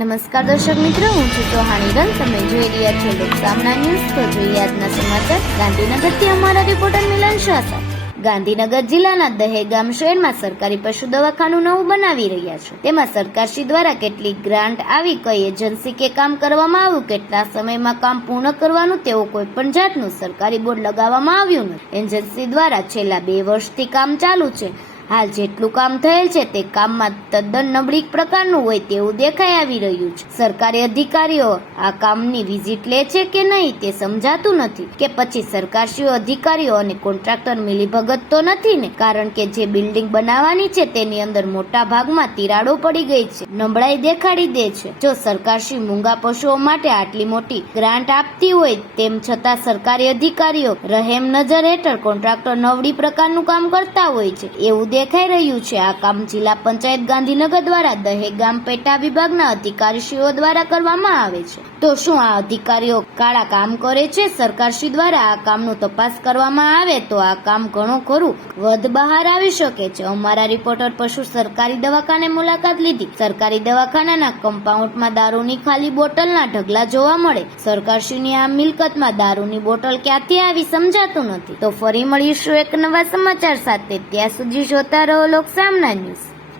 નમસ્કાર દર્શક મિત્રો, હું છું ચૌહાણી રન તમે જોઈ રહ્યા છો લોકસામના ન્યૂઝ. તો જોઈએ આજના સમાચાર. ગાંધીનગરથી અમારા રિપોર્ટર મિલન શાહ ગાંધીનગર જિલ્લાના દહેગામ શહેરમાં સરકારી પશુ દવાખાનું નવું બનાવી રહ્યા છે. તેમાં સરકારશ્રી દ્વારા કેટલીક ગ્રાન્ટ આવી કઈ એજન્સી કે કામ કરવામાં આવ્યું, કેટલા સમયમાં કામ પૂર્ણ કરવાનું તેવું કોઈ પણ જાતનું સરકારી બોર્ડ લગાવવામાં આવ્યું નથી. એજન્સી દ્વારા છેલ્લા બે વર્ષથી કામ ચાલુ છે. હાલ જેટલું કામ થયેલ છે તે કામમાં તદ્દન નબળી પ્રકારનું હોય તેવું દેખાઈ આવી રહ્યું છે. સરકારી અધિકારીઓ આ કામની વિઝિટ લે છે કે નહીં તે સમજાતું નથી. કે પછી સરકારશ્રીઓ, અધિકારીઓ અને કોન્ટ્રાક્ટર મિલીભગત તો નથી ને? કારણ કે જે બિલ્ડિંગ બનાવવાની છે તેની અંદર મોટા ભાગમાં તિરાડો પડી ગઈ છે. નબળાઈ દેખાડી દે છે. જો સરકારશ્રી મૂંગા પશુઓ માટે આટલી મોટી ગ્રાન્ટ આપતી હોય, તેમ છતાં સરકારી અધિકારીઓ રહેમ નજર હેઠળ કોન્ટ્રાક્ટર નવડી પ્રકારનું કામ કરતા હોય છે. એવું દેખાઈ રહ્યું છે. આ કામ જિલ્લા પંચાયત ગાંધીનગર દ્વારા દહેગામ પેટા વિભાગના અધિકારીશ્રીઓ દ્વારા કરવામાં આવે છે. તો શું આ અધિકારીઓ કાળા કામ કરે છે સરકારશ્રી દ્વારા આ કામનું તપાસ કરવામાં આવે તો આ કામ ઘણું ખરું. વધ બહાર આવી શકે છે. અમારા રિપોર્ટર પશુ સરકારી દવાખાને મુલાકાત લીધી. સરકારી દવાખાનાના કમ્પાઉન્ડમાં દારૂની ખાલી બોટલના ઢગલા જોવા મળે. સરકારશ્રીની આ મિલકતમાં દારૂની બોટલ ક્યાંથી આવી સમજાતું નથી. તો ફરી મળીશું એક નવા સમાચાર સાથે. ત્યાં સુધી જોતા રહો લોક સામના ન્યૂઝ.